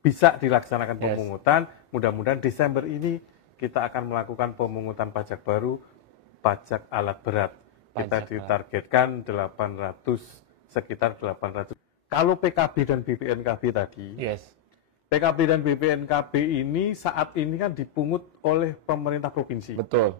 bisa dilaksanakan pemungutan. Mudah-mudahan Desember ini kita akan melakukan pemungutan pajak baru, pajak alat berat. Kita ditargetkan 800, sekitar 800. Kalau PKB dan BPNKB tadi, PKB dan BPNKB ini saat ini kan dipungut oleh pemerintah provinsi. Betul.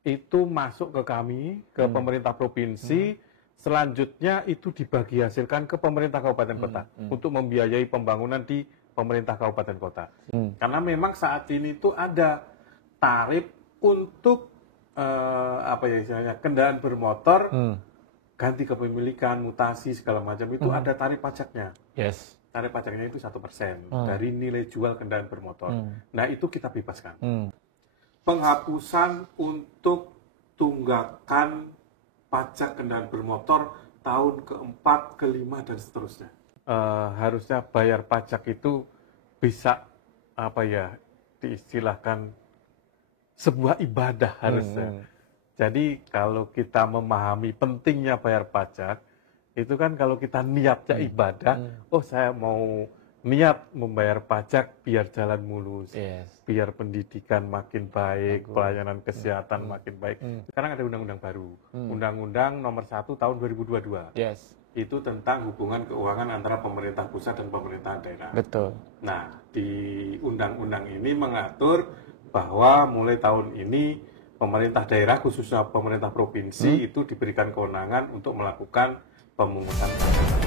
Itu masuk ke kami, ke pemerintah provinsi, selanjutnya itu dibagi hasilkan ke pemerintah kabupaten kota untuk membiayai pembangunan di pemerintah kabupaten kota. Karena memang saat ini itu ada tarif untuk istilahnya kendaraan bermotor, ganti kepemilikan, mutasi segala macam itu ada tarif pajaknya. Tarif pajaknya itu 1% dari nilai jual kendaraan bermotor. Nah itu kita bebaskan. Penghapusan untuk tunggakan pajak kendaraan bermotor tahun keempat, kelima dan seterusnya. Harusnya bayar pajak itu bisa diistilahkan sebuah ibadah harusnya. Jadi kalau kita memahami pentingnya bayar pajak, itu kan kalau kita niatnya ibadah, saya mau niat membayar pajak biar jalan mulus, biar pendidikan makin baik, pelayanan kesehatan makin baik. Sekarang ada undang-undang baru, Undang-Undang Nomor 1 Tahun 2022. Itu tentang hubungan keuangan antara pemerintah pusat dan pemerintah daerah. Betul. Nah, di undang-undang ini mengatur bahwa mulai tahun ini pemerintah daerah, khususnya pemerintah provinsi, itu diberikan kewenangan untuk melakukan pemungutan pajak.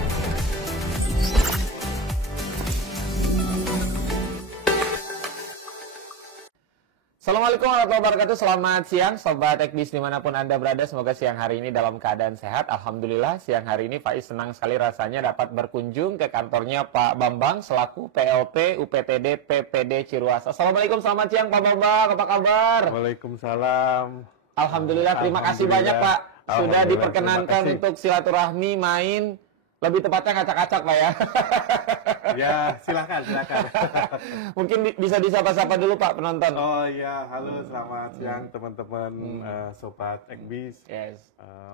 Assalamualaikum warahmatullahi wabarakatuh. Selamat siang Sobat Ekbis dimanapun Anda berada. Semoga siang hari ini dalam keadaan sehat. Alhamdulillah siang hari ini Faiz senang sekali rasanya dapat berkunjung ke kantornya Pak Bambang selaku PLT UPTD PPD Ciruas. Assalamualaikum, selamat siang Pak Bambang, apa kabar? Waalaikumsalam. Alhamdulillah, terima kasih banyak Pak sudah diperkenankan untuk silaturahmi main. Lebih tepatnya ngacak-ngacak Pak ya. Ya, silakan. Mungkin bisa disapa-sapa dulu Pak penonton. Oh iya, halo selamat siang teman-teman Sobat Ekbis.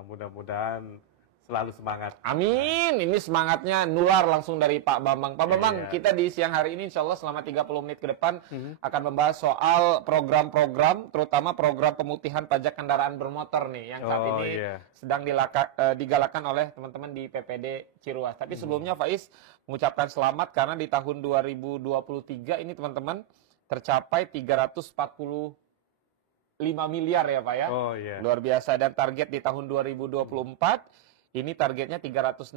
Mudah-mudahan selalu semangat. Amin, ini semangatnya nular langsung dari Pak Bambang. Pak Bambang, kita di siang hari ini insya Allah selama 30 menit ke depan akan membahas soal program-program, terutama program pemutihan pajak kendaraan bermotor nih, yang saat ini sedang digalakan oleh teman-teman di PPD Ciruas. Tapi sebelumnya Faiz mengucapkan selamat karena di tahun 2023 ini teman-teman tercapai 345 miliar ya Pak ya. Luar biasa, dan target di tahun 2024 ini targetnya 363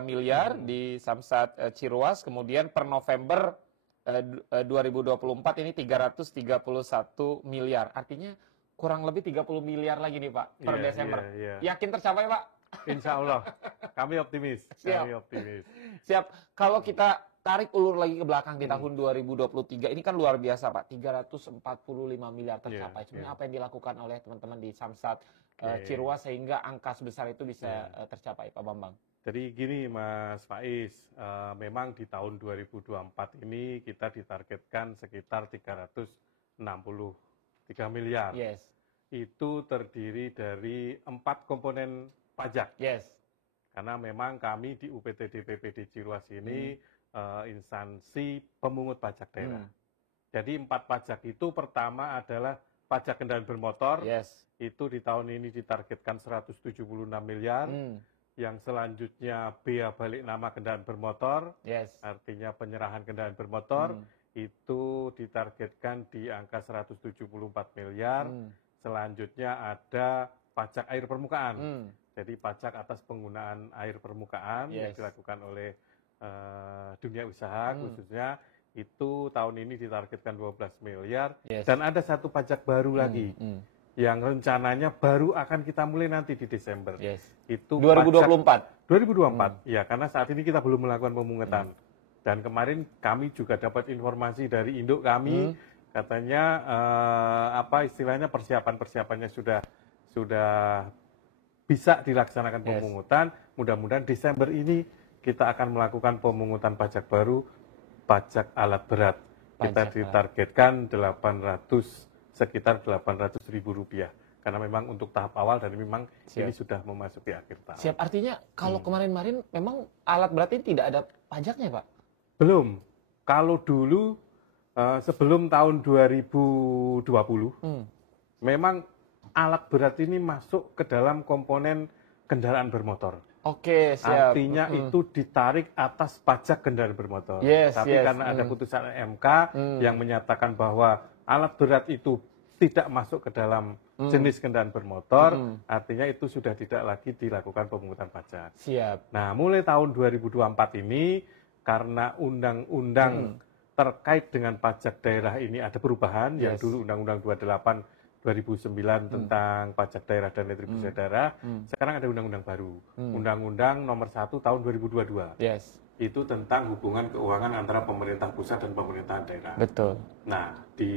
miliar di Samsat Ciruas. Kemudian per November 2024 ini 331 miliar. Artinya kurang lebih 30 miliar lagi nih Pak per Desember. Yakin tercapai Pak? Insya Allah. Kami optimis. Siap. Kalau kita tarik ulur lagi ke belakang di tahun 2023, ini kan luar biasa Pak. 345 miliar tercapai. Sebenarnya apa yang dilakukan oleh teman-teman di Samsat Ciruas sehingga angka sebesar itu bisa tercapai Pak Bambang? Jadi gini Mas Faiz, memang di tahun 2024 ini kita ditargetkan sekitar 363 miliar. Itu terdiri dari 4 komponen pajak. Karena memang kami di UPTD PPD Ciruas ini instansi pemungut pajak daerah. Jadi 4 pajak itu pertama adalah pajak kendaraan bermotor. Itu di tahun ini ditargetkan 176 miliar. Yang selanjutnya bea balik nama kendaraan bermotor, artinya penyerahan kendaraan bermotor, itu ditargetkan di angka 174 miliar. Selanjutnya ada pajak air permukaan. Jadi pajak atas penggunaan air permukaan yang dilakukan oleh dunia usaha khususnya, itu tahun ini ditargetkan 12 miliar. Dan ada satu pajak baru lagi yang rencananya baru akan kita mulai nanti di Desember. Itu 2024. Ya, karena saat ini kita belum melakukan pemungutan. Dan kemarin kami juga dapat informasi dari induk kami, katanya istilahnya persiapannya sudah bisa dilaksanakan pemungutan. Mudah-mudahan Desember ini kita akan melakukan pemungutan pajak baru, pajak alat berat. Kita ditargetkan sekitar 800 ribu rupiah. Karena memang untuk tahap awal dan memang ini sudah memasuki akhir tahun. Artinya kalau kemarin-kemarin memang alat berat ini tidak ada pajaknya Pak? Belum. Kalau dulu sebelum tahun 2020, memang alat berat ini masuk ke dalam komponen kendaraan bermotor. Oke, siap. Artinya itu ditarik atas pajak kendaraan bermotor. Tapi karena ada putusan MK yang menyatakan bahwa alat berat itu tidak masuk ke dalam jenis kendaraan bermotor, artinya itu sudah tidak lagi dilakukan pemungutan pajak. Siap. Nah, mulai tahun 2024 ini, karena undang-undang terkait dengan pajak daerah ini ada perubahan, yang dulu Undang-Undang 28 2009 tentang pajak daerah dan retribusi daerah, sekarang ada undang-undang baru, Undang-Undang Nomor 1 Tahun 2022. Itu tentang hubungan keuangan antara pemerintah pusat dan pemerintahan daerah. Betul. Nah, di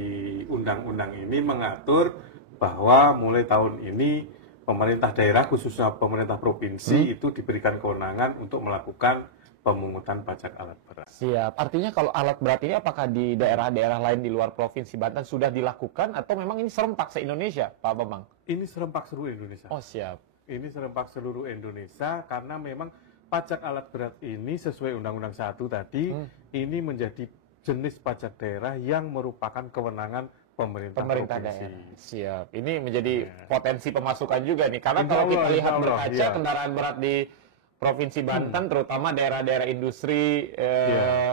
undang-undang ini mengatur bahwa mulai tahun ini pemerintah daerah, khususnya pemerintah provinsi, itu diberikan kewenangan untuk melakukan pemungutan pajak alat berat. Siap. Artinya kalau alat berat ini apakah di daerah-daerah lain di luar Provinsi Banten sudah dilakukan atau memang ini serempak se-Indonesia, Pak Bambang? Ini serempak seluruh Indonesia. Oh, siap. Ini serempak seluruh Indonesia karena memang pajak alat berat ini sesuai Undang-Undang 1 tadi, ini menjadi jenis pajak daerah yang merupakan kewenangan pemerintah provinsi. Daerah. Siap. Ini menjadi potensi pemasukan juga nih. Karena kalau kita lihat berkaca kendaraan berat di Provinsi Banten, terutama daerah-daerah industri,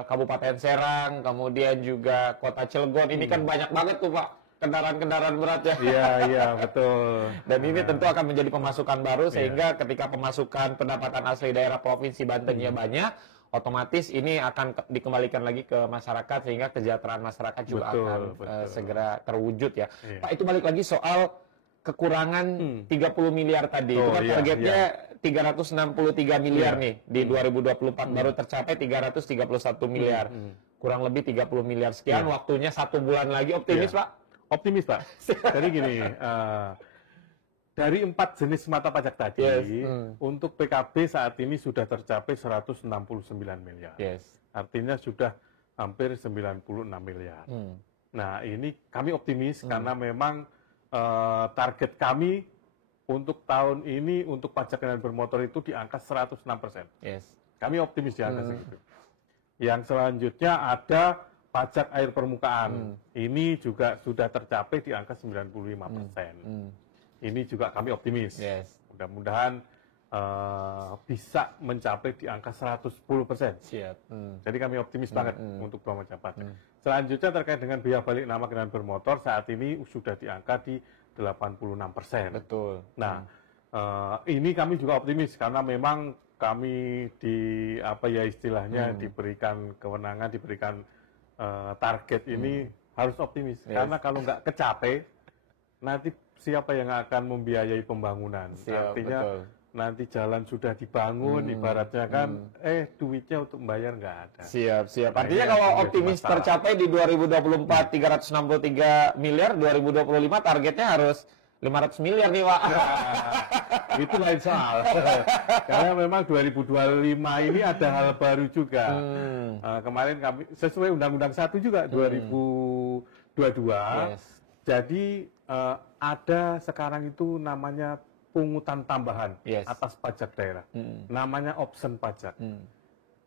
Kabupaten Serang, kemudian juga Kota Cilegon, ini kan banyak banget tuh Pak, kendaraan-kendaraan berat ya. Iya, betul. Dan ini tentu akan menjadi pemasukan baru, sehingga ketika pemasukan pendapatan asli daerah Provinsi Bantennya banyak, otomatis ini akan dikembalikan lagi ke masyarakat, sehingga kesejahteraan masyarakat juga akan segera terwujud ya. Pak, itu balik lagi soal kekurangan 30 miliar tadi, itu kan targetnya 363 miliar nih di 2024 baru tercapai 331 miliar. Kurang lebih 30 miliar sekian, waktunya 1 bulan lagi. Optimis Pak? Optimis Pak. Jadi gini, dari 4 jenis mata pajak tadi, untuk PKB saat ini sudah tercapai 169 miliar. Artinya sudah hampir 96 miliar. Nah, ini kami optimis karena memang target kami untuk tahun ini untuk pajak kendaraan bermotor itu di angka 106%. Kami optimis di angka segitu. Yang selanjutnya ada pajak air permukaan. Ini juga sudah tercapai di angka 95%. Ini juga kami optimis. Mudah-mudahan bisa mencapai di angka 110%. Jadi kami optimis banget untuk pemajak pajak. Selanjutnya terkait dengan biaya balik nama kendaraan bermotor, saat ini sudah di angka di 86%. Betul. Nah, ini kami juga optimis karena memang kami istilahnya diberikan kewenangan, diberikan target ini harus optimis. Karena kalau nggak kecapai, nanti siapa yang akan membiayai pembangunan? Artinya nanti jalan sudah dibangun, ibaratnya kan, duitnya untuk membayar nggak ada. Siap. Artinya kalau optimis tercapai di 2024 363 miliar, 2025 targetnya harus 500 miliar nih Pak. Itu lain soal. Karena memang 2025 ini ada hal baru juga. Kemarin kami sesuai Undang-Undang 1 juga 2022. Jadi ada sekarang itu namanya pungutan tambahan atas pajak daerah. Namanya option pajak.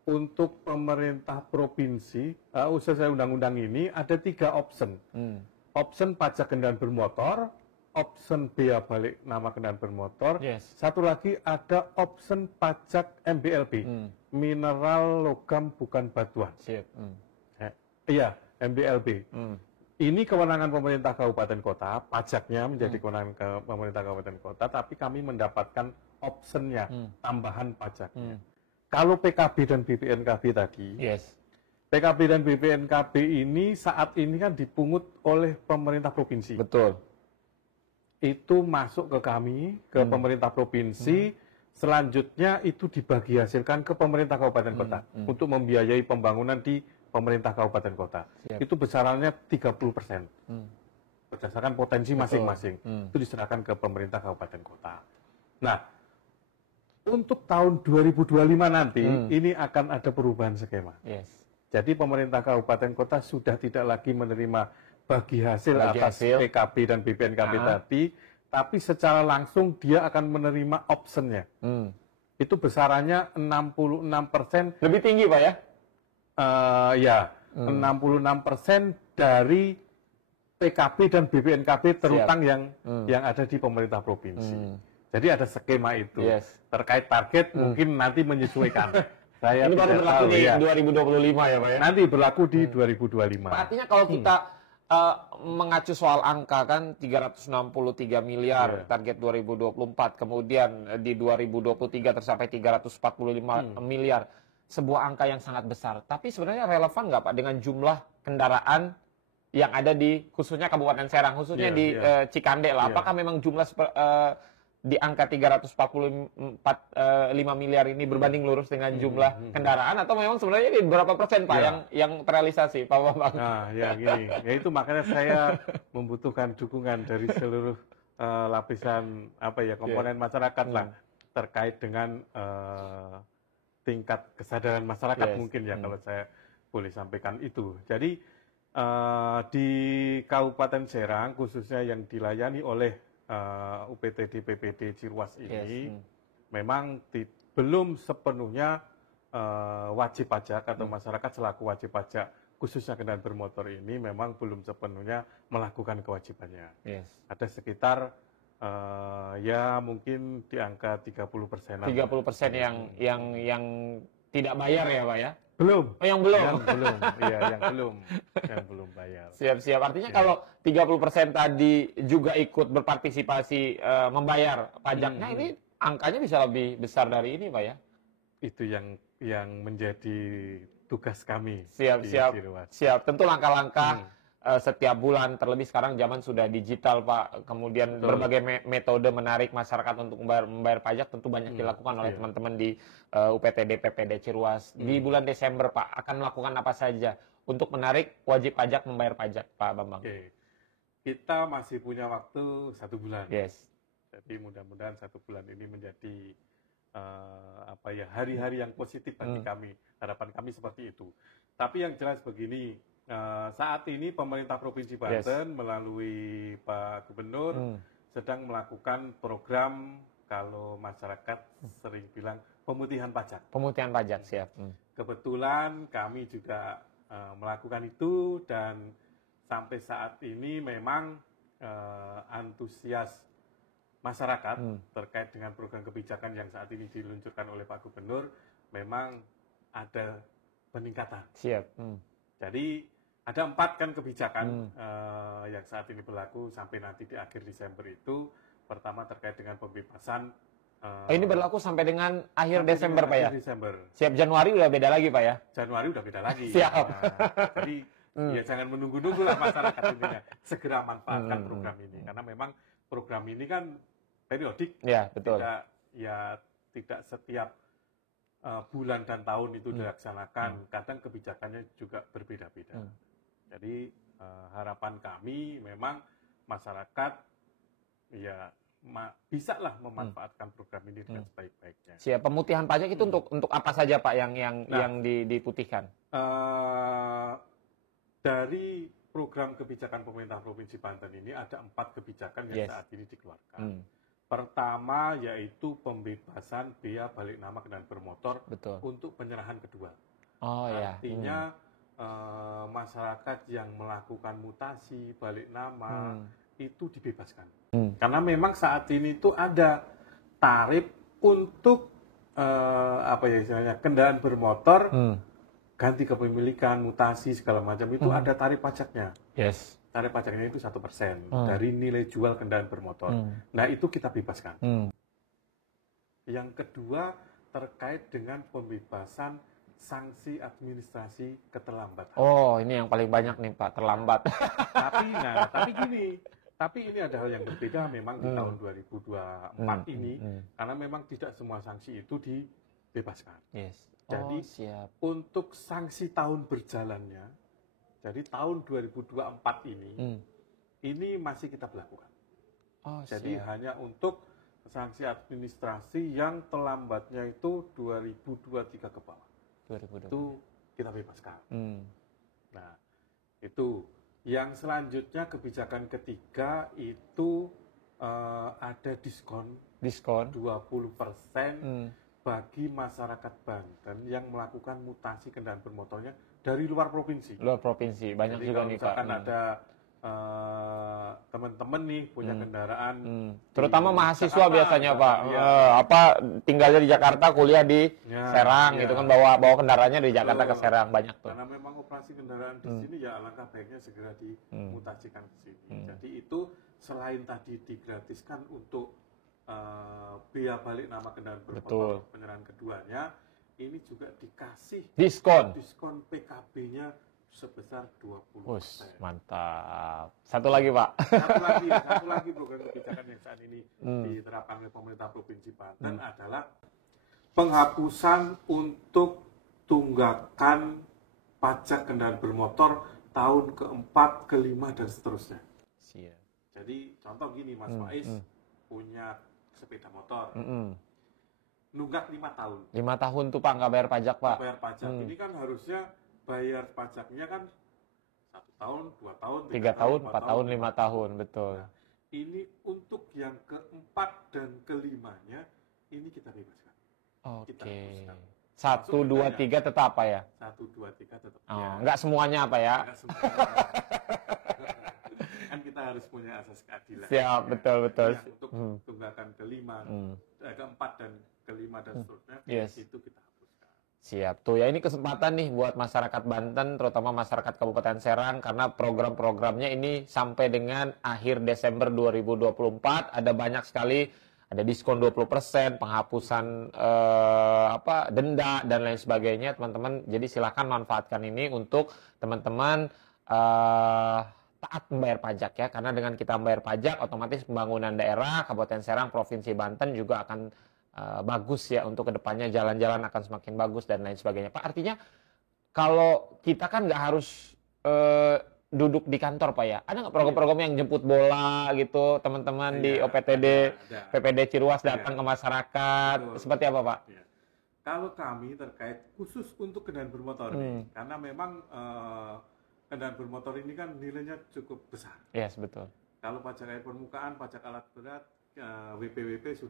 Untuk pemerintah provinsi, sesuai undang-undang ini ada 3 option. Option pajak kendaraan bermotor, option bea balik nama kendaraan bermotor, satu lagi ada option pajak MBLB, mineral logam bukan batuan. Iya, MBLB. Ini kewenangan pemerintah kabupaten kota, pajaknya menjadi kewenangan pemerintah kabupaten kota, tapi kami mendapatkan optionnya, tambahan pajaknya. Kalau PKB dan BPNKB tadi, PKB dan BPNKB ini saat ini kan dipungut oleh pemerintah provinsi. Betul. Itu masuk ke kami, ke pemerintah provinsi, selanjutnya itu dibagi hasilkan ke pemerintah kabupaten kota untuk membiayai pembangunan di pemerintah kabupaten kota. Itu besarannya 30%. Berdasarkan potensi masing-masing. Itu diserahkan ke pemerintah kabupaten kota. Nah, untuk tahun 2025 nanti, ini akan ada perubahan skema. Jadi pemerintah kabupaten kota sudah tidak lagi menerima bagi hasil atas PKB dan BPNKB tadi, tapi secara langsung dia akan menerima optionnya. Itu besarannya 66%. Lebih tinggi Pak ya? Ya, 66% dari PKB dan BPNKB terutang yang ada di pemerintah provinsi. Jadi ada skema itu. Terkait target mungkin nanti menyesuaikan. Ini baru berlaku di 2025 ya Pak ya? Nanti berlaku di 2025. Pak, artinya kalau kita mengacu soal angka kan 363 miliar target 2024, kemudian di 2023 tercapai 345 miliar. Sebuah angka yang sangat besar. Tapi sebenarnya relevan nggak Pak dengan jumlah kendaraan yang ada di khususnya Kabupaten Serang, khususnya di Cikande lah. Apakah memang jumlah di angka 345 miliar ini berbanding lurus dengan jumlah kendaraan, atau memang sebenarnya ini berapa persen Pak yang terrealisasi Pak Bambang? Nah ya gini, ya itu makanya saya membutuhkan dukungan dari seluruh lapisan komponen masyarakat lah terkait dengan tingkat kesadaran masyarakat mungkin ya kalau saya boleh sampaikan itu. Jadi di Kabupaten Serang khususnya yang dilayani oleh UPTD PPD Ciruas ini memang belum sepenuhnya wajib pajak atau masyarakat selaku wajib pajak khususnya kendaraan bermotor ini memang belum sepenuhnya melakukan kewajibannya. Ada sekitar ya mungkin di angka 30%. 30% yang tidak bayar ya Pak ya? Belum. Oh, yang belum. Yang belum bayar. Siap. Artinya kalau 30% tadi juga ikut berpartisipasi membayar pajaknya, ini angkanya bisa lebih besar dari ini, Pak ya? Itu yang menjadi tugas kami. Siap. Tentu langkah-langkah setiap bulan, terlebih sekarang zaman sudah digital Pak, kemudian berbagai metode menarik masyarakat untuk membayar pajak tentu banyak dilakukan oleh teman-teman di UPTD PPD Ciruas. Di bulan Desember Pak akan melakukan apa saja untuk menarik wajib pajak membayar pajak Pak Bambang? Kita masih punya waktu 1 bulan. Jadi mudah-mudahan 1 bulan ini menjadi hari-hari yang positif bagi kami. Harapan kami seperti itu. Tapi yang jelas begini, saat ini pemerintah Provinsi Banten melalui Pak Gubernur sedang melakukan program, kalau masyarakat sering bilang pemutihan pajak. Pemutihan pajak, siap. Kebetulan kami juga melakukan itu dan sampai saat ini memang antusias masyarakat terkait dengan program kebijakan yang saat ini diluncurkan oleh Pak Gubernur memang ada peningkatan. Jadi ada 4 kan kebijakan yang saat ini berlaku sampai nanti di akhir Desember itu. Pertama terkait dengan pembebasan. Ini berlaku sampai dengan akhir Desember Pak ya? Desember. Siap, Januari udah beda lagi Pak ya? Januari udah beda lagi. Siap. Jadi ya jangan menunggu-nunggu lah masyarakat intinya. Segera manfaatkan program ini. Karena memang program ini kan periodik. Ya, betul. Tidak setiap bulan dan tahun itu dilaksanakan. Kadang kebijakannya juga berbeda-beda. Jadi harapan kami memang masyarakat bisa lah memanfaatkan program ini dengan sebaik-baiknya. Siap. Pemutihan pajak itu untuk apa saja Pak yang diputihkan? Dari program kebijakan pemerintah Provinsi Banten ini ada 4 kebijakan yang saat ini dikeluarkan. Pertama yaitu pembebasan bea balik nama kendaraan bermotor untuk penyerahan kedua. Artinya masyarakat yang melakukan mutasi balik nama itu dibebaskan. Karena memang saat ini itu ada tarif untuk kendaraan bermotor ganti kepemilikan, mutasi segala macam itu ada tarif pajaknya. Tarif pajaknya itu 1% dari nilai jual kendaraan bermotor. Nah itu kita bebaskan. Yang kedua terkait dengan pembebasan sanksi administrasi keterlambatan. Oh, ini yang paling banyak nih Pak, terlambat. Tapi ini ada hal yang berbeda memang di tahun 2024 ini, karena memang tidak semua sanksi itu dibebaskan. Jadi untuk sanksi tahun berjalannya, jadi tahun 2024 ini masih kita berlakukan. Jadi hanya untuk sanksi administrasi yang terlambatnya itu 2023 ke bawah. Itu kita bebaskan. Nah, itu. Yang selanjutnya kebijakan ketiga itu ada diskon 20% bagi masyarakat Banten yang melakukan mutasi kendaraan bermotornya dari luar provinsi. Luar provinsi, banyak jadi juga nih Pak. Misalkan ada teman-teman nih punya kendaraan, terutama mahasiswa Jakarta, biasanya Pak, ya. Tinggalnya di Jakarta, kuliah di Serang, gitu kan bawa kendaraannya dari Jakarta ke Serang, banyak tuh. Karena memang operasi kendaraan di sini ya alangkah baiknya segera dimutasikan ke sini. Jadi itu selain tadi digratiskan untuk biaya balik nama kendaraan bermotor, penyerahan keduanya, ini juga dikasih diskon PKB-nya sebesar 20%. Mantap. Satu lagi Pak. Satu lagi program kebijakan yang saat ini diterapkan oleh pemerintah Provinsi Banten adalah penghapusan untuk tunggakan pajak kendaraan bermotor tahun keempat, kelima, dan seterusnya. Siap. Jadi contoh gini Mas Faiz punya sepeda motor, nunggak 5 tahun. 5 tahun tuh Pak nggak bayar pajak Pak. Bayar pajak. Ini kan harusnya bayar pajaknya kan 1 tahun, 2 tahun, 3 tahun, 4 tahun, 5 tahun, betul. Nah, ini untuk yang keempat dan kelimanya ini kita bebaskan. Oke. 1, 2, 3 tetap apa ya? 1, 2, 3 tetap. Nggak semuanya apa ya? Nggak semuanya. Kan kita harus punya asas keadilan. Siap, betul. Ya, untuk tunggakan kelima, keempat dan kelima dan seterusnya, itu kita hapuskan. Siap. Tuh ya, ini kesempatan nih buat masyarakat Banten, terutama masyarakat Kabupaten Serang, karena program-programnya ini sampai dengan akhir Desember 2024 ada banyak sekali. Ada diskon 20%, penghapusan denda dan lain sebagainya, teman-teman. Jadi silakan manfaatkan ini untuk teman-teman taat membayar pajak ya. Karena dengan kita membayar pajak, otomatis pembangunan daerah Kabupaten Serang, Provinsi Banten juga akan bagus ya, untuk kedepannya jalan-jalan akan semakin bagus dan lain sebagainya. Pak, artinya kalau kita kan nggak harus duduk di kantor Pak ya, ada nggak program-program yang jemput bola gitu, teman-teman di OPTD, PPD Ciruas datang ke masyarakat, seperti apa Pak? Kalau kami terkait khusus untuk kendaraan bermotor nih, karena memang kendaraan bermotor ini kan nilainya cukup besar. Yes, betul. Kalau pajak air permukaan, pajak alat berat, WPWP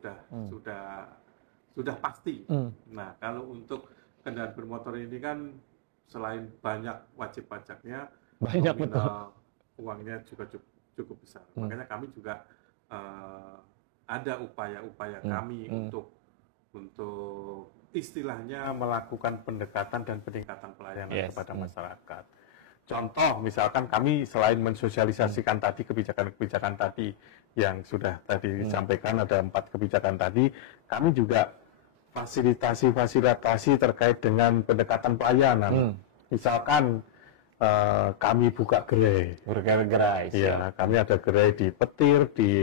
sudah pasti. Nah, kalau untuk kendaraan bermotor ini kan selain banyak wajib pajaknya, banyak betul. Uangnya juga cukup besar. Makanya kami juga ada upaya-upaya kami untuk istilahnya melakukan pendekatan dan peningkatan pelayanan kepada masyarakat. Contoh, misalkan kami selain mensosialisasikan tadi kebijakan-kebijakan tadi yang sudah tadi disampaikan, ada 4 kebijakan tadi, kami juga fasilitasi terkait dengan pendekatan pelayanan. Misalkan kami buka gerai. Iya, kami ada gerai di Petir, di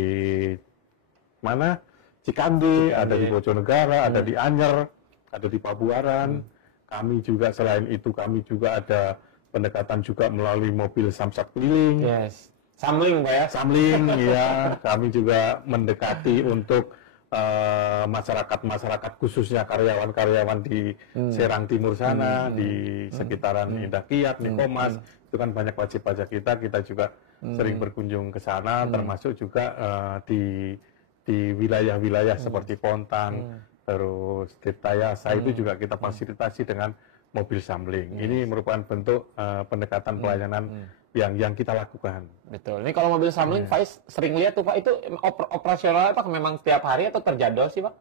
mana? Cikande, ada di Bojonegara, ada di Anyer, ada di Pabuaran. Kami juga selain itu kami juga ada pendekatan juga melalui mobil samsat keliling. Yes. Samling Pak ya? Samling, ya. Kami juga mendekati untuk masyarakat khususnya karyawan-karyawan di Serang Timur sana, di sekitaran Indah Kiat, Nikomas, itu kan banyak wajib pajak kita juga sering berkunjung ke sana, termasuk juga di wilayah-wilayah seperti Pontang, terus Tirtayasa, itu juga kita fasilitasi dengan mobil samling. Ini merupakan bentuk pendekatan pelayanan yang kita lakukan. Betul. Ini kalau mobil samling, Faiz sering lihat tuh Pak, itu operasionalnya Pak memang setiap hari atau terjadwal sih Pak?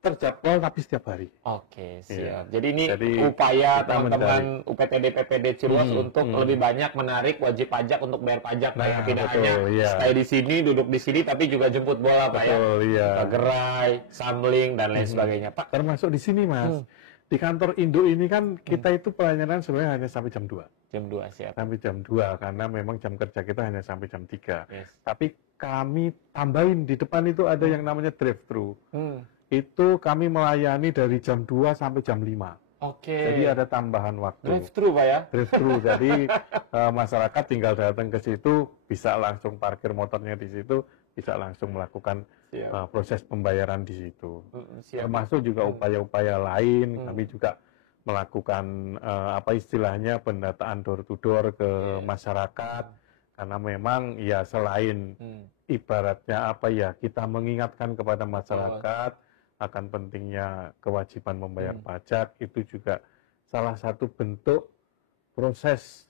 Terjadwal tapi setiap hari. Oke, siap. Jadi ini upaya teman-teman UPTD PPD Ciruas untuk lebih banyak menarik wajib pajak untuk bayar pajak, Pak. Tidak hanya stay di sini, duduk di sini, tapi juga jemput bola Pak ya. Gerai, samling dan lain sebagainya Pak. Termasuk di sini Mas. Di kantor Indo ini kan kita itu pelayanan sebenarnya hanya sampai jam 2. Jam 2, siap. Sampai jam 2, karena memang jam kerja kita hanya sampai jam 3. Tapi kami tambahin di depan itu ada yang namanya drive-thru. Itu kami melayani dari jam 2 sampai jam 5. Oke. Jadi ada tambahan waktu. Drive-thru Pak ya? Drive-thru. Jadi masyarakat tinggal datang ke situ, bisa langsung parkir motornya di situ, bisa langsung melakukan proses pembayaran di situ. Termasuk juga upaya-upaya lain, kami juga melakukan istilahnya pendataan door to door ke masyarakat, karena memang ya selain ibaratnya kita mengingatkan kepada masyarakat akan pentingnya kewajiban membayar pajak, itu juga salah satu bentuk proses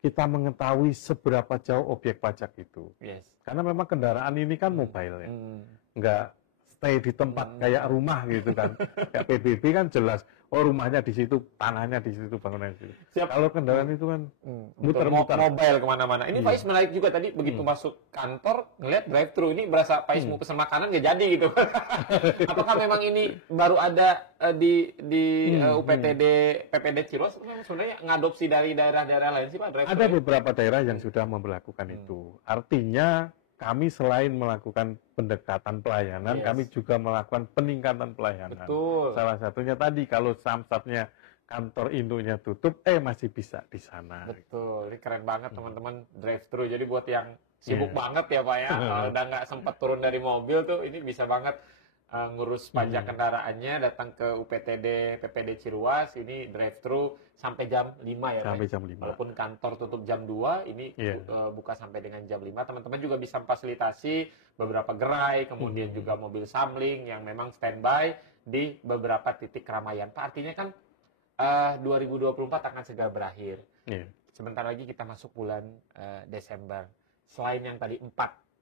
kita mengetahui seberapa jauh objek pajak itu. Yes. Karena memang kendaraan ini kan mobile ya, nggak stay di tempat kayak rumah gitu kan. Kayak PBB kan jelas, oh rumahnya di situ, tanahnya di situ, bangunannya di situ. Kalau kendaraan itu kan muter-muter. Mobile kemana-mana. Ini Faiz menarik juga tadi, begitu masuk kantor, ngeliat drive-thru ini berasa Faiz mau pesan makanan nggak jadi gitu. Apakah memang ini baru ada di UPTD, PPD Ciros, sebenarnya ngadopsi dari daerah-daerah lain sih Pak? Ada beberapa daerah yang sudah memperlakukan itu. Artinya kami selain melakukan pendekatan pelayanan, kami juga melakukan peningkatan pelayanan. Betul. Salah satunya tadi kalau samsatnya kantor induknya tutup, masih bisa di sana. Betul, ini keren banget teman-teman drive-thru. Jadi buat yang sibuk banget ya Pak ya, udah nggak sempat turun dari mobil tuh, ini bisa banget ngurus pajak kendaraannya, datang ke UPTD, PPD Ciruas, ini drive-thru sampai jam 5 ya Pak? Sampai jam 5. Walaupun kantor tutup jam 2, ini buka sampai dengan jam 5. Teman-teman juga bisa fasilitasi beberapa gerai, kemudian juga mobil samling yang memang standby di beberapa titik keramaian. Pak, artinya kan 2024 akan segera berakhir. Sebentar lagi kita masuk bulan Desember. Selain yang tadi 4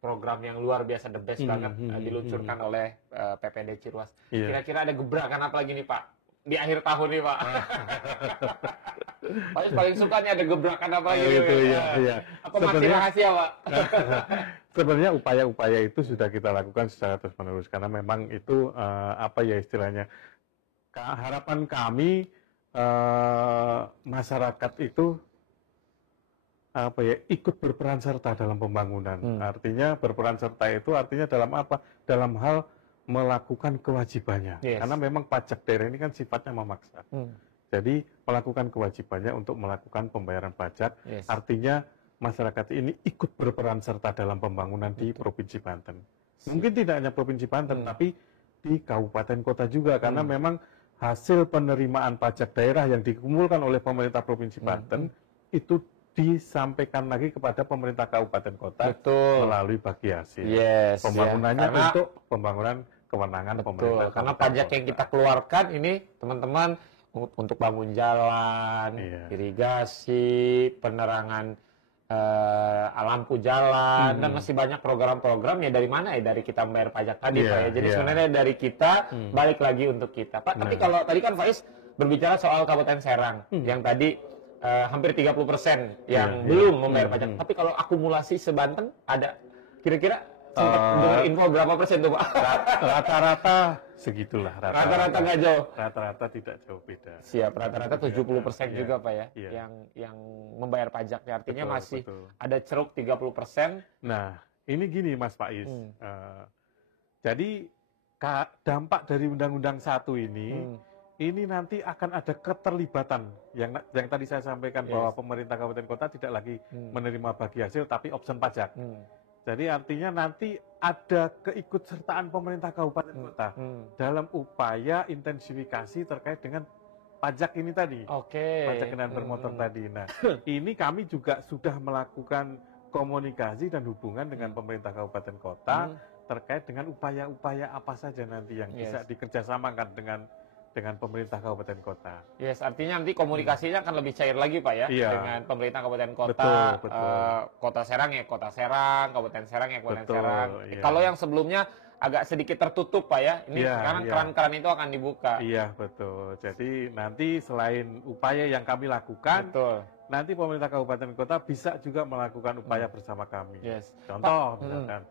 program yang luar biasa, the best banget diluncurkan oleh PPD Ciruas. Kira-kira ada gebrakan apa lagi nih Pak? Di akhir tahun nih Pak. Pak paling suka nih ada gebrakan apa lagi nih? Apa masih rahasia Pak? Sebenarnya upaya-upaya itu sudah kita lakukan secara terus-menerus. Karena memang itu, apa ya istilahnya, harapan kami masyarakat itu ikut berperan serta dalam pembangunan. Artinya berperan serta itu artinya dalam apa? Dalam hal melakukan kewajibannya. Karena memang pajak daerah ini kan sifatnya memaksa. Jadi melakukan kewajibannya untuk melakukan pembayaran pajak. Artinya masyarakat ini ikut berperan serta dalam pembangunan di Provinsi Banten. Mungkin tidak hanya Provinsi Banten, tapi di kabupaten kota juga. Karena memang hasil penerimaan pajak daerah yang dikumpulkan oleh pemerintah Provinsi Banten itu disampaikan lagi kepada pemerintah kabupaten kota melalui bagi hasil. Pembangunannya untuk pembangunan kewenangan pemerintah. Karena pajak yang kita keluarkan ini teman-teman untuk bangun jalan, irigasi, penerangan lampu jalan, dan masih banyak program-program ya dari mana ya? Dari kita membayar pajak tadi Pak ya. Jadi sebenarnya dari kita balik lagi untuk kita Pak. Tapi kalau tadi kan Faiz berbicara soal Kabupaten Serang yang tadi hampir 30% yang belum membayar pajak. Tapi kalau akumulasi se-Banten ada kira-kira sempat dengar info berapa persen tuh Pak? Rata-rata segitulah. Rata-rata nggak jauh. Rata-rata tidak jauh beda. Siap, rata-rata 70% juga Pak ya, yang membayar pajaknya. Artinya masih ada ceruk 30%. Nah, ini gini Mas Faiz. Jadi dampak dari Undang-Undang 1 ini nanti akan ada keterlibatan yang tadi saya sampaikan bahwa pemerintah kabupaten kota tidak lagi menerima bagi hasil tapi option pajak. Jadi artinya nanti ada keikutsertaan pemerintah kabupaten kota dalam upaya intensifikasi terkait dengan pajak ini tadi. Pajak kendaraan bermotor tadi. Nah, ini kami juga sudah melakukan komunikasi dan hubungan dengan pemerintah kabupaten kota terkait dengan upaya-upaya apa saja nanti yang bisa dikerjasamakan dengan pemerintah kabupaten kota. Artinya nanti komunikasinya akan lebih cair lagi Pak ya, dengan pemerintah kabupaten kota. Kota Serang ya Kota Serang, Kabupaten Serang ya Kabupaten Serang. Kalau yang sebelumnya agak sedikit tertutup Pak ya, ini sekarang keran-keran itu akan dibuka. Iya betul. Jadi nanti selain upaya yang kami lakukan, nanti pemerintah kabupaten kota bisa juga melakukan upaya bersama kami. Contoh misalkan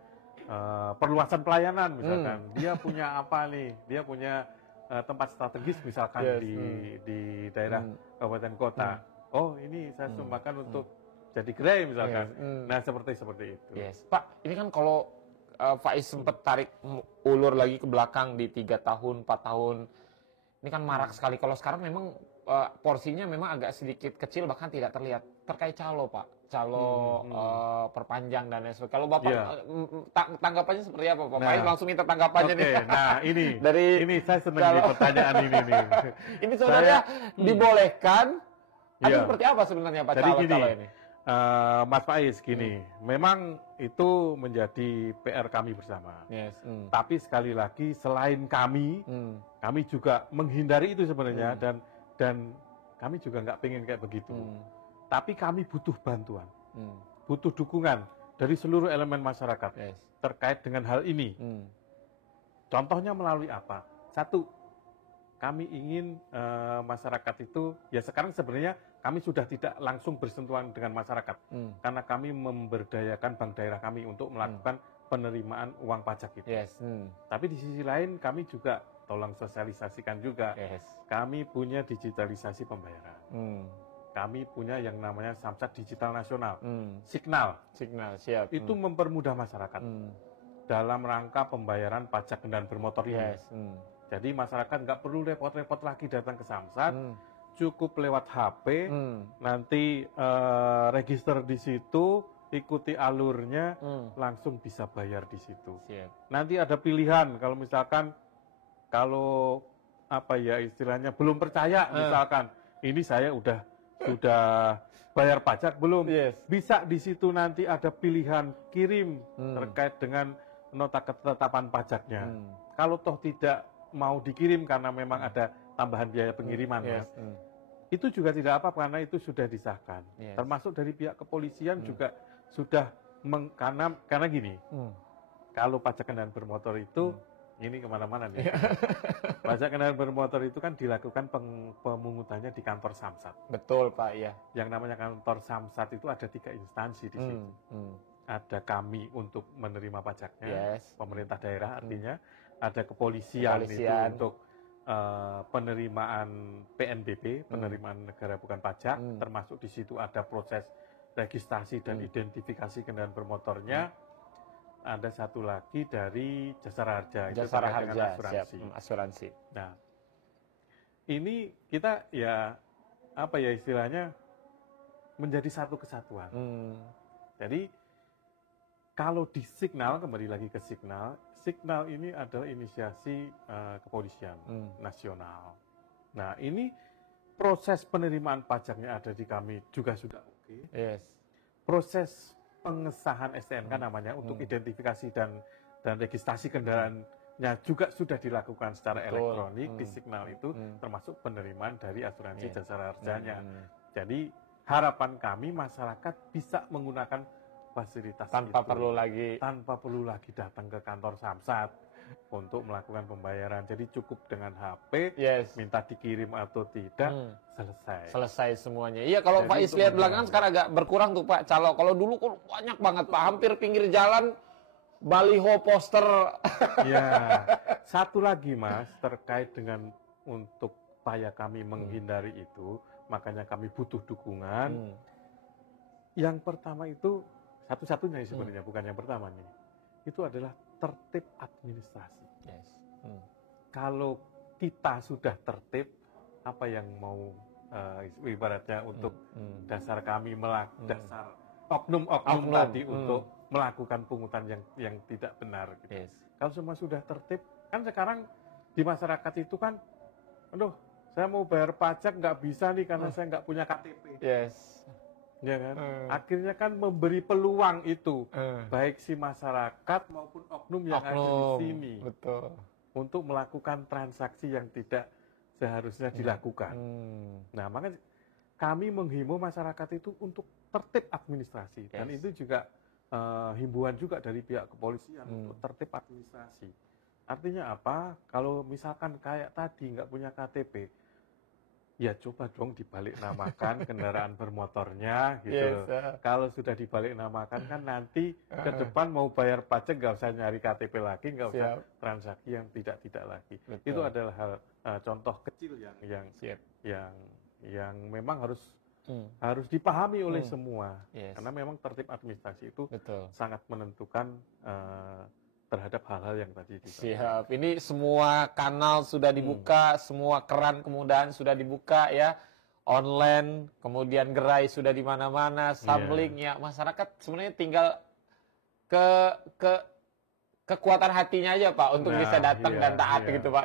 perluasan pelayanan misalkan, dia punya apa nih? Dia punya tempat strategis misalkan di daerah kabupaten kota. Oh ini saya sumbangkan untuk jadi gerai misalkan. Nah seperti itu. Pak, ini kan kalau Faiz sempat tarik ulur lagi ke belakang di 3 tahun, 4 tahun, ini kan marak sekali. Kalau sekarang memang porsinya memang agak sedikit kecil, bahkan tidak terlihat. Terkait calo Pak, calo perpanjang dan lain sebagainya. Kalau Bapak tanggapannya seperti apa Pak? Faiz langsung minta tanggapannya nih. Nah ini saya senang di pertanyaan ini nih. Ini sebenarnya dibolehkan, tapi seperti apa sebenarnya Pak calo ini? Mas Faiz gini, memang itu menjadi PR kami bersama. Tapi sekali lagi selain kami juga menghindari itu sebenarnya dan kami juga nggak pengen kayak begitu. Tapi kami butuh bantuan, butuh dukungan dari seluruh elemen masyarakat terkait dengan hal ini. Contohnya melalui apa? Satu, kami ingin masyarakat itu, ya sekarang sebenarnya kami sudah tidak langsung bersentuhan dengan masyarakat, karena kami memberdayakan bank daerah kami untuk melakukan penerimaan uang pajak itu. Tapi di sisi lain kami juga tolong sosialisasikan juga. Kami punya digitalisasi pembayaran. Kami punya yang namanya Samsat Digital Nasional, Signal, siap. Itu mempermudah masyarakat dalam rangka pembayaran pajak kendaraan bermotor ini. Jadi masyarakat nggak perlu repot-repot lagi datang ke Samsat, cukup lewat HP, nanti register di situ, ikuti alurnya, langsung bisa bayar di situ. Nanti ada pilihan, kalau misalkan, kalau apa ya istilahnya belum percaya, misalkan ini saya sudah bayar pajak belum, bisa di situ nanti ada pilihan kirim terkait dengan nota ketetapan pajaknya. Kalau toh tidak mau dikirim karena memang ada tambahan biaya pengiriman, itu juga tidak apa-apa karena itu sudah disahkan. Termasuk dari pihak kepolisian juga sudah karena gini, kalau pajak kendaraan bermotor itu ini kemana-mana nih. Pajak kendaraan bermotor itu kan dilakukan pemungutannya di kantor Samsat. Betul Pak, ya. Yang namanya kantor Samsat itu ada 3 instansi di situ. Ada kami untuk menerima pajaknya, pemerintah daerah artinya, ada kepolisian. Itu untuk penerimaan PNBP, penerimaan negara bukan pajak, termasuk di situ ada proses registrasi dan identifikasi kendaraan bermotornya. Ada satu lagi dari Jasara Harja, Jasara Harja, asuransi. Nah, ini kita ya apa ya istilahnya menjadi satu kesatuan. Jadi kalau di Signal, kembali lagi ke Signal ini adalah inisiasi kepolisian nasional. Nah, ini proses penerimaan pajaknya ada di kami juga sudah oke. Proses pengesahan STNK namanya untuk identifikasi dan registrasi kendaraannya juga sudah dilakukan secara elektronik di Signal itu, termasuk penerimaan dari asuransi Jasara Harjanya. Jadi harapan kami masyarakat bisa menggunakan fasilitas tanpa itu tanpa perlu lagi datang ke kantor Samsat untuk melakukan pembayaran. Jadi cukup dengan HP, minta dikirim atau tidak, selesai semuanya. Iya, kalau Pak Is lihat belakangan sekarang agak berkurang tuh Pak calo. Kalau dulu kan banyak banget Pak, hampir pinggir jalan baliho, poster. Ya, satu lagi Mas, terkait dengan untuk upaya kami menghindari itu, makanya kami butuh dukungan. Yang pertama itu, satu-satunya sebenarnya, bukan yang pertama nih, itu adalah tertib administrasi. Kalau kita sudah tertib, apa yang mau ibaratnya untuk dasar kami dasar oknum tadi untuk melakukan pungutan yang tidak benar. Gitu. Kalau semua sudah tertib, kan sekarang di masyarakat itu kan, aduh, saya mau bayar pajak nggak bisa nih karena saya nggak punya KTP. Ya kan? Akhirnya kan memberi peluang itu, baik si masyarakat maupun oknum yang ada di sini, untuk melakukan transaksi yang tidak seharusnya dilakukan. Nah, makanya kami menghimbau masyarakat itu untuk tertib administrasi, dan itu juga himbauan juga dari pihak kepolisian untuk tertib administrasi. Artinya apa? Kalau misalkan kayak tadi nggak punya KTP, ya coba dong dibalik namakan kendaraan bermotornya gitu. Kalau sudah dibalik namakan kan nanti ke depan mau bayar pajak nggak usah nyari KTP lagi, nggak usah transaksi yang tidak lagi. Itu adalah hal contoh kecil yang memang harus dipahami oleh semua. Karena memang tertib administrasi itu sangat menentukan terhadap hal-hal yang tadi Siap. Ini semua kanal sudah dibuka, semua keran kemudahan sudah dibuka ya. Online, kemudian gerai sudah di mana-mana, sampling ya. Masyarakat sebenarnya tinggal kekuatan hatinya aja Pak untuk bisa datang dan taat gitu Pak.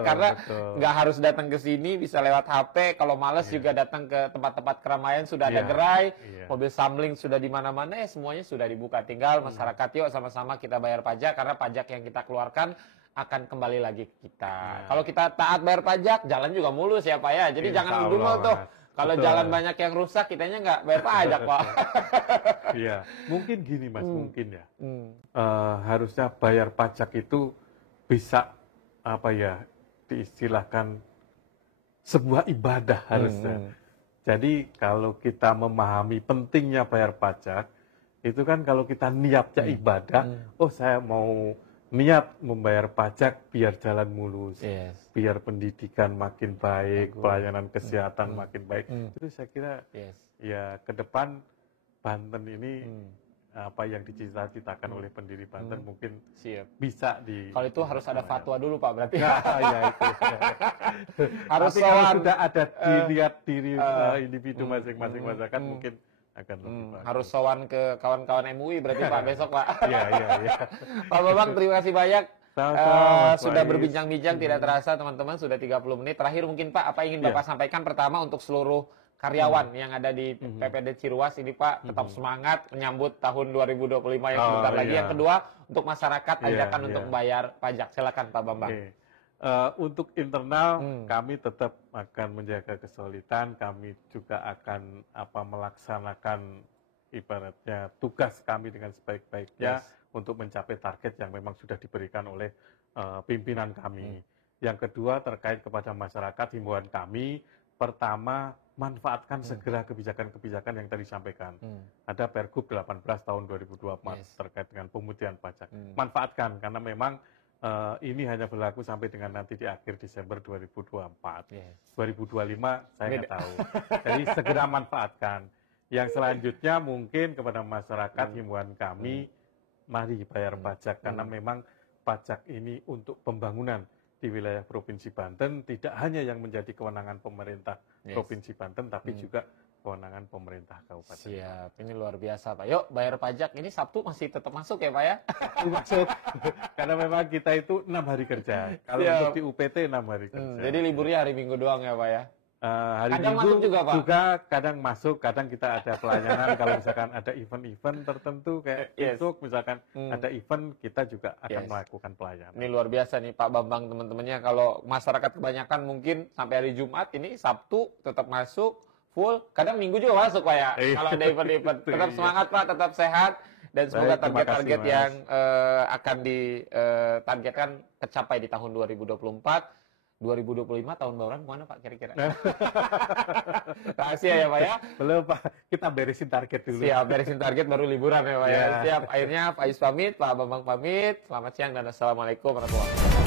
Karena nggak harus datang ke sini, bisa lewat HP. Kalau males juga datang ke tempat-tempat keramaian sudah ada gerai, mobil sampling sudah di mana-mana ya, semuanya sudah dibuka. Tinggal masyarakat yuk sama-sama kita bayar pajak, karena pajak yang kita keluarkan akan kembali lagi ke kita. Kalau kita taat bayar pajak, jalan juga mulus ya Pak ya. Jadi jangan dulu tuh Kalau jalan banyak yang rusak, kitanya nggak bayar pajak, Pak. Iya, mungkin gini Mas, mungkin ya. Harusnya bayar pajak itu bisa apa ya, diistilahkan sebuah ibadah harusnya. Jadi kalau kita memahami pentingnya bayar pajak, itu kan kalau kita niatnya ibadah, oh saya mau niat membayar pajak biar jalan mulus, biar pendidikan makin baik, pelayanan kesehatan makin baik. Itu saya kira ya ke depan Banten ini apa yang dicita-citakan oleh pendiri Banten mungkin bisa di. Kalau itu harus ada fatwa dulu Pak berarti. Ya itu. Harus kalau sudah ada dilihat diri individu masing-masing masyarakat mungkin akan lebih bagus. Harus sowan ke kawan-kawan MUI berarti Pak besok Pak. Iya. Pak Bambang terima kasih banyak. Sudah berbincang-bincang tidak terasa teman-teman sudah 30 menit. Terakhir mungkin Pak apa ingin Bapak sampaikan pertama untuk seluruh karyawan yang ada di PPD Ciruas ini Pak tetap semangat menyambut tahun 2025 yang sebentar lagi. Yang kedua untuk masyarakat ajakan untuk membayar pajak. Silakan Pak Bambang. Untuk internal kami tetap akan menjaga kesolidan, kami juga akan melaksanakan ibaratnya tugas kami dengan sebaik-baiknya untuk mencapai target yang memang sudah diberikan oleh pimpinan kami. Yang kedua terkait kepada masyarakat, himbauan kami pertama manfaatkan segera kebijakan-kebijakan yang tadi disampaikan. Ada Pergub 18 tahun 2024 terkait dengan pemutihan pajak. Manfaatkan karena memang ini hanya berlaku sampai dengan nanti di akhir Desember 2024. 2025 saya nggak tahu. Jadi segera manfaatkan. Yang selanjutnya mungkin kepada masyarakat himbauan kami, mari bayar pajak karena memang pajak ini untuk pembangunan di wilayah Provinsi Banten tidak hanya yang menjadi kewenangan pemerintah Provinsi Banten tapi juga kewenangan pemerintah Kabupaten. Siap, ini luar biasa Pak. Yuk bayar pajak, ini Sabtu masih tetap masuk ya Pak ya? Masuk, karena memang kita itu 6 hari kerja. Kalau untuk di UPT 6 hari kerja. Jadi liburnya hari Minggu doang ya Pak ya? Hari kadang Minggu masuk juga Pak? Juga kadang masuk, kadang kita ada pelayanan. Kalau misalkan ada event-event tertentu kayak besok misalkan ada event, kita juga akan melakukan pelayanan. Ini luar biasa nih Pak Bambang teman-temannya. Kalau masyarakat kebanyakan mungkin sampai hari Jumat, ini Sabtu tetap masuk full, kadang Minggu juga masuk Pak ya. Kalau ada event-event, tetap semangat Pak, tetap sehat. Dan semoga target-target yang akan ditargetkan tercapai di tahun 2024. 2025 tahun baruan mana Pak kira-kira? Rahasia ya Pak ya? Belum Pak, kita beresin target dulu. Siap, beresin target baru liburan ya Pak ya. Siap, akhirnya Pak Is pamit, Pak Bambang pamit. Selamat siang dan Assalamualaikum warahmatullahi wabarakatuh.